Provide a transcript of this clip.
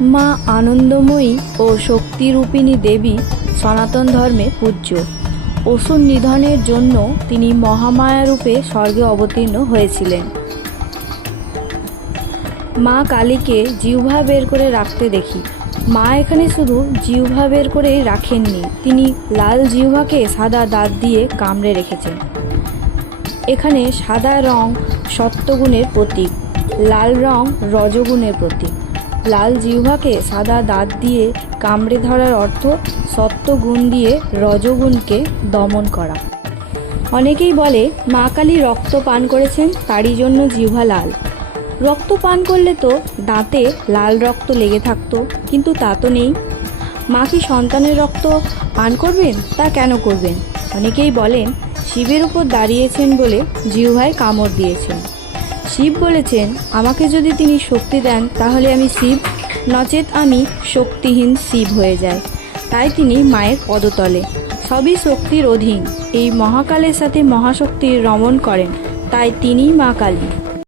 মা আনন্দময়ী ও শক্তিরূপিণী দেবী সনাতন ধর্মে পূজ্য। অসুর নিধনের জন্য তিনি মহামায়া রূপে স্বর্গে অবতীর্ণ হয়েছিলেন। মা কালীকে জিহ্বা বের করে রাখতে দেখি। মা এখানে শুধু জিহ্বা বের করেই রাখেননি, তিনি লাল জিহ্বাকে সাদা দাঁত দিয়ে কামড়ে রেখেছেন। এখানে সাদা রং সত্যগুণের প্রতীক, লাল রং রজগুণের প্রতীক। লাল জিহ্বাকে সাদা দাঁত দিয়ে কামড়ে ধরার অর্থ সত্যগুণ দিয়ে রজগুণকে দমন করা। অনেকেই বলে মা কালী রক্ত পান করেছেন, তারই জন্য জিহ্বা লাল। রক্ত পান করলে তো দাঁতে লাল রক্ত লেগে থাকতো, কিন্তু তা তো নেই। মা কি সন্তানের রক্ত পান করবেন? তা কেন করবেন? অনেকেই বলেন শিবের উপর দাঁড়িয়েছেন বলে জিহ্বায় কামড় দিয়েছেন। শিব বলেছেন আমাকে যদি তিনি শক্তি দেন তাহলে আমি শিব, নচেত আমি শক্তিহীন শিব হয়ে যাই। তাই তিনি মায়ের পদতলে, সবই শক্তির অধীন। এই মহাকালের সাথে মহাশক্তির রমণ করেন, তাই তিনিই মা কালী।